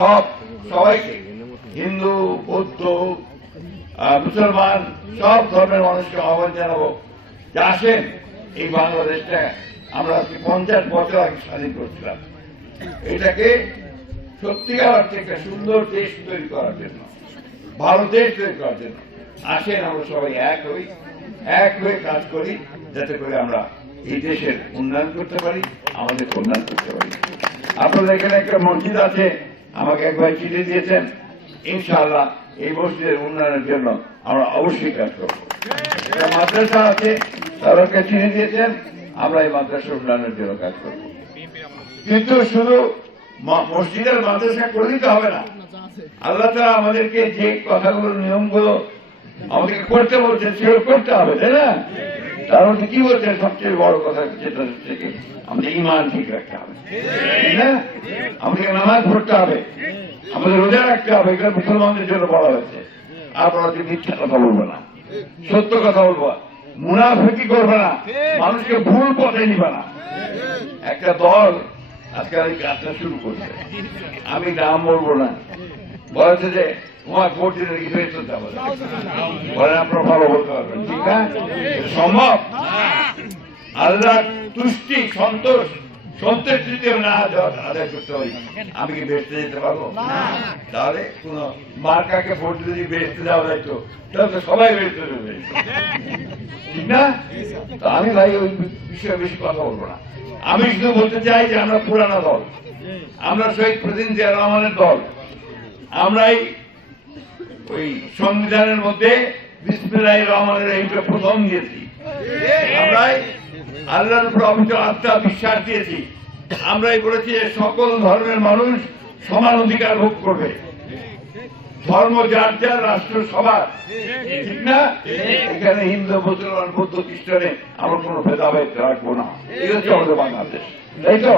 সবাইকে হিন্দু বৌদ্ধ মুসলমান সব ধর্মের মানুষকে আহ্বান জানাবো যে আসেন এই বাংলাদেশটা আমরা 50 বছর আগে স্বাধীন করছিলাম, এটাকে সত্যিকার অর্থে একটা সুন্দর দেশ তৈরি করার জন্য, ভালো দেশ তৈরি করার জন্য আসেন আমরা সবাই এক হয়ে কাজ করি, যাতে করে আমরা এই দেশের উন্নয়ন করতে পারি, আমাদের কল্যাণ করতে পারি। আপনাদের এখানে একটা মসজিদ আছে, আমাকে একবার চিঠি দিয়েছেন, ইনশাআল্লাহ এই মসজিদের উন্নয়নের জন্য আমরা অবশ্যই কাজ করব। মাদ্রাসা আছে, তারা একটা চিঠি দিয়েছেন, আমরা এই মাদ্রাসার উন্নয়নের জন্য কাজ করব। কিন্তু শুধু মসজিদের মাদ্রাসা করলেই তো হবে না। আল্লাহ তাআলা আমাদেরকে যে কথাগুলো নিয়মগুলো আমাদেরকে করতে বলছেন সেগুলো করতে হবে, তাই না? তার মধ্যে কি বলছেন সবচেয়ে বড় কথা, যেটা হচ্ছে কি আমাদের ঈমান ঠিক রাখতে হবে, তাই না? আমাদেরকে নামাজ পড়তে হবে, আমাদের রোজা রাখতে হবে, এগুলো মুসলমানদের জন্য বলা হয়েছে। আপনারা যে মিথ্যা কথা বলবো না, সত্য কথা বলবো, মুনাফিকি করবে না, মানুষকে ভুল পথে নিবে না। একটা দল আজকাল এই কাজটা শুরু করছে, আমি নাম বলবো না, বলেছে যে তোমার ভোট দিলে কি ফেরত দিতে হবে, বলেন আপনারা ভালো বলতে পারবেন, ঠিক না? সম্ভব? আল্লাহ তুষ্টি সন্তুষ্টি না আদায় করতে পারি, আমি কি বেসতে যেতে পারবো? তাহলে কোন মার্কাকে ভোট যদি বেসতে যাওয়া যাইতো তাহলে সবাই বেসতে দেবে, ঠিক না? তো আমি ভাই ওই বিষয়ে বেশি কথা বলবো না। আমি শুধু বলতে চাই যে আমরা পুরানো দল, আমরা শহীদ প্রেসিডেন্ট জিয়া রহমানের দল, আমরাই ওই সংবিধানের মধ্যে বিসমিল্লাহির রহমানির রহিমটা প্রথম দিয়েছি, আমরাই আল্লাহর উপর অমিত আস্থা বিশ্বাস দিয়েছি, আমরাই বলেছি যে সকল ধর্মের মানুষ সমান অধিকার ভোগ করবে, ধর্ম যার যার, রাষ্ট্র সবার, ঠিক না? এখানে হিন্দু মুসলমান বৌদ্ধ খ্রিস্টানে আমরা কোনো ভেদাভেদ রাখবো না, এই হচ্ছে আমাদের বাংলাদেশ, তাই তো?